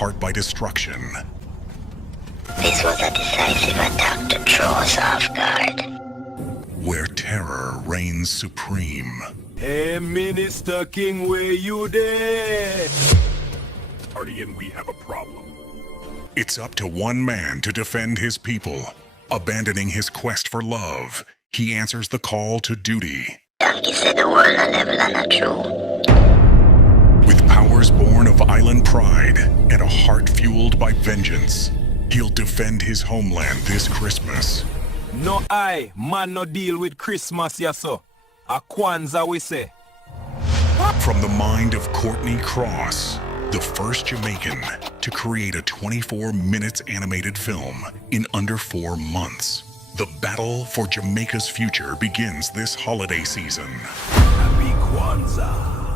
apart by destruction. This was a decisive attack to throw us off guard. Where terror reigns supreme. Hey, Minister King, where you there? Guardian, we have a problem. It's up to one man to defend his people. Abandoning his quest for love, he answers the call to duty. Donkey said the world a level and a true. With powers born of island pride and a heart fueled by vengeance, he'll defend his homeland this Christmas. No I, man no deal with Christmas ya so. A Kwanzaa we say. From the mind of Courtney Cross, the first Jamaican to create a 24-minute animated film in under 4 months. The battle for Jamaica's future begins this holiday season. Happy Kwanzaa.